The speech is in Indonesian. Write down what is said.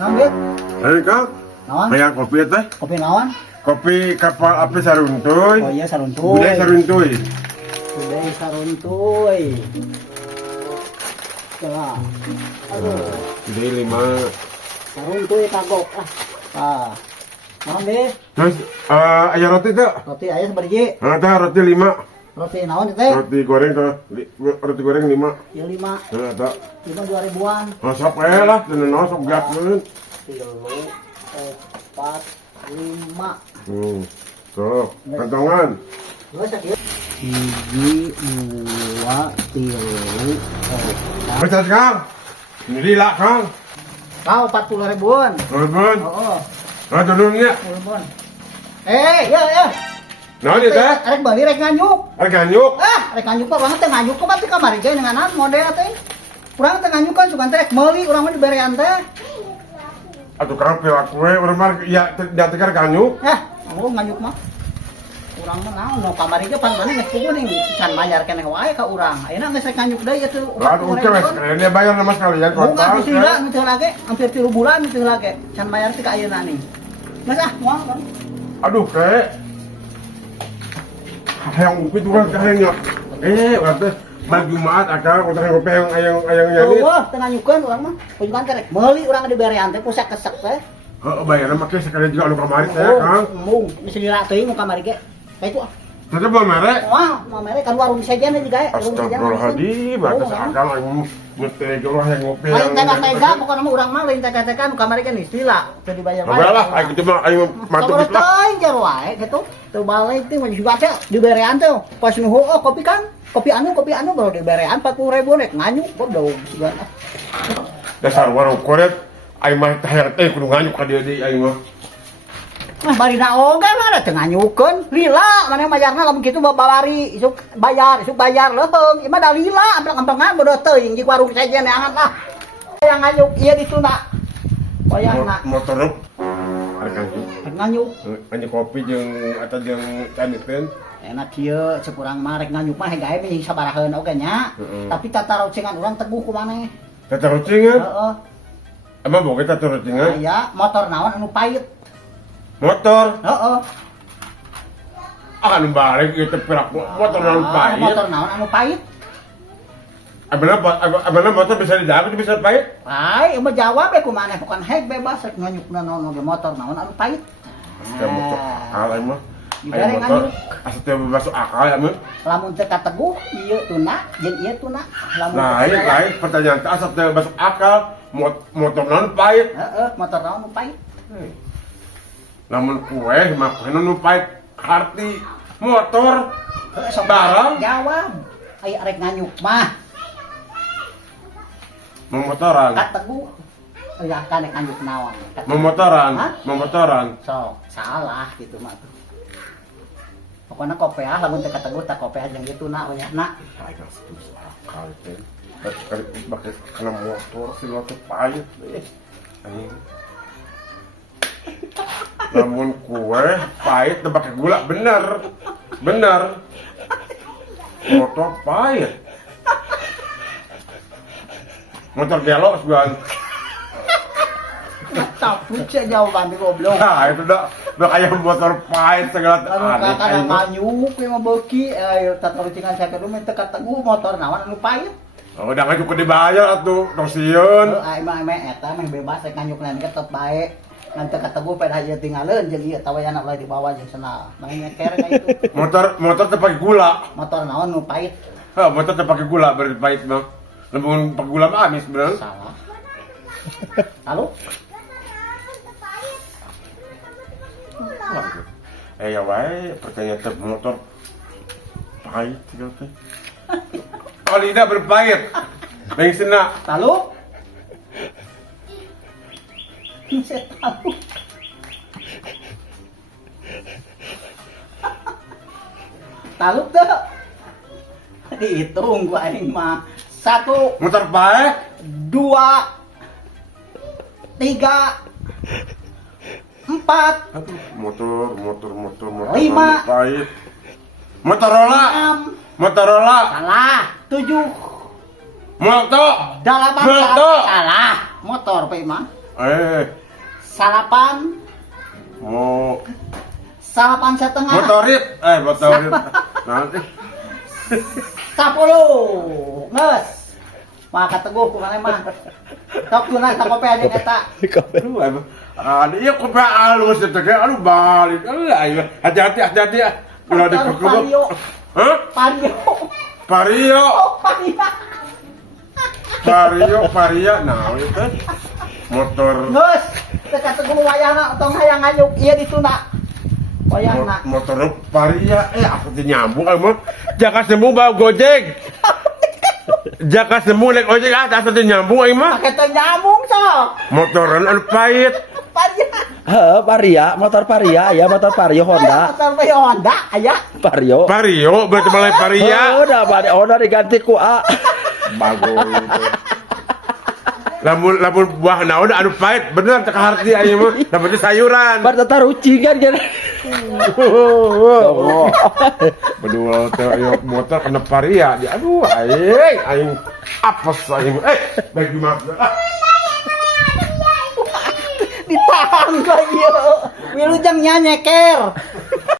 Naon, Hei Kang, naon? hayang kopi teh? Kopi naon? Kopi kapal api saruntuy. Oh iya saruntuy. Budaya saruntuy. Budaya saruntuy. Coba. Aduh, Budaya 5. saruntuy kagok. Naon deh? Terus aya roti teh? Roti aya sabaraha? Teh roti 5. Roti naon teh? Roti goreng teh. Roti goreng 5. Ya 5. Teh. 2000-an. Sok lah, tenan sok gaskeun. 3, 4, 5. Sok, kantongan. Dua sakit. 1, 2, 3, 4. Betul Kang. Ini lah Kang. Kau 40 ribuan. Nuhun. Oh, Nuhunnya. 40 ribuan. Ya. Naon ieu teh? Rek bali rek nganyuk. Arganyuk. Rek nganyuk kok urang teh nganyuk kok mati kamari ge dengan model teh. Urang teh nganyuk kan sugan teh rek meuli urang mah diberean teh. Atuh Kang pilak we urang mah ya tegar ganyuk. Nganyuk mah. Urang mah naon nu kamari ge pan mana geus kuning can bayar keneh wae ka urang. Ayeuna geus rek nganyuk deui atuh. Aduh oke wes, dia bayar nama sekalian Mau kontak. nggak bisa nu teh lagi hampir 3 bulan teh lagi can bayar teh ka ayeuna nih. Mas moal kan. Aduh kek. Hayang upit urang kahenya. Urang teh mal Jumaat akal kontak ngopi ayang nyanyi. Wah, teu nganyukeun urang mah. Pojokan teh rek meuli urang diberean teh pusak kesek teh. Heeh, bayarna mah ke sekalian juga anu kamari teh, Kang. Mung, bisa dira teuing nu kamari ge. Kaitu Teh bae mere. Wah, mau mere kan warung sajen aja gae. Astagfirullahaladzim, batas akal aing mete geus hayang ngopi. Ayo tega-tega pokona mah urang mah lain tega-tega nu kamari ge nistila, teu dibayar wae. Udah lah, aing kitu mah aing mantuk Sabar lah. teuing jar wae kitu. Teu balik teh mah juga teh diberean teh. Pas nu heueuh kopi kan, kopi anu baru diberean 40.000 rek nganyuk goblok sigan. Dasar warung koret aing mah hayang teh kudu nganyuk ka dieu deui aing mah. Mah bari na oge mah da teu nganyukeun. Lila mana majarna lamun kitu babari isuk bayar leuheung. Ieu mah da lila ampleng-amplengan bodo teuing jeung warung sajen neangan lah. Yang nganyuk ieu ditunda. Wayahna Motor harga nganyuk. Nganyuk kopi jeung eta jeung canikeun. Enak kieu ceuk urang mah rek nganyuk mah gawe mah sabaraheun oge nya. Tapi tata rocengan urang teguh ku maneh. Tata rocingan? Heeh. Emang boga tata rocingan? Aya motor naon anu pait. Motor? Heeh. Anu balik ieu teh pilak motor naon pait. Motor naon anu pait? Abana motor bisa dijaga bisa pait? Ai, mah jawab we ku maneh bukan hek bebas rek nganyukna naon oge motor naon anu pait. Kamu motor akal aing mah. Dibere Aya motor nganyuk. asa teh masuk akal ya mah. Lamun teu kateguh ieu tuna jeung ieu tuna. Lamun Lain pertanyaan teh asa teh masuk akal motor naon pait. Heeh, motor naon anu pait? Lamun kue mah kue nu pait harti motor Sok barang jawab. Aya rek nganyuk mah memotoran. kateguh. Ya kan rek nganyuk naon? Memotoran, Hah? memotoran. Sok salah gitu mah tuh. Pokoknya kopiah lamun teu kateguh tak kopiah jeung ieu tuna nya na. Ay, masuk akal teh. Sekali pakai kena motor si motor pait. Anjing. Lamun kue pait teu pakai gula bener. Motor pait. Motor belok sebulan. Caput sih jawaban di goblok. Nah, itu udah kayak motor pahit segala Anu kakak nganyuk we mah beuki tata rucingan saya kudu mah teu kateguh motor naon anu pait. Oh, udah cukup dibayar atuh, tong sieun. Ai mah eta mah bebas rek nganyuk lain tetep bae. Ngan teu kateguh pada haja tinggalin jeung ieu tawayana ulah dibawa jeung cenah. Mangga nyeker ka itu. Motor teh pakai gula. Motor naon nu pait? Motor teh pakai gula berarti pahit mah. Lamun pakai gula mah amis bener. Salah. Lalu Ya wae, pertanyaan teh motor pahit gitu teh. Oh, lidah berpahit. Bengsina. lalu saya tahu. Lalu tuh dihitung gua aing mah 1, Motor pahit? 2, 3, 4, Aduh, motor 5, pahit. Motorola. 6, Motorola. salah, 7, Motor. 8, Motor. salah, motor pe mah. Salapan. Mau Salapan setengah. motorit. Motorit. Nanti. 10. Nges. Maka teguh kumana mah. Tok tuna tak kopi anjing eta. Aduh, iya kok halus itu kayak aduh balik. Ayo, hati-hati ya. Kalau di Vario. Hah? Vario. Vario. Oh, Vario. Varia. Nah, itu motor. Nges. Teka teguh wayahna tong hayang nganyuk ieu dituna. Wayahna. Motor Varia. Aku tuh nyambung emang. Jaka semu bawa Gojek. Jaka semu naik ojek aku tuh nyambung emang. Pakai teh nyambung sok. Motoran anu pahit. Vario. Varia, motor Varia ya, motor Vario Honda. Motor Honda aya. Vario. Vario berarti balai Varia. Udah diganti ku A. Bagus itu. Lamun buah naon anu pahit bener teh harti aya mah. Lamun sayuran. Bar tataruci kan kan. Berdua teh aya motor kena Varia. Aduh aing apes aing. Baik dimaaf. Ditahan ka ieu. Wilujeng nyeker.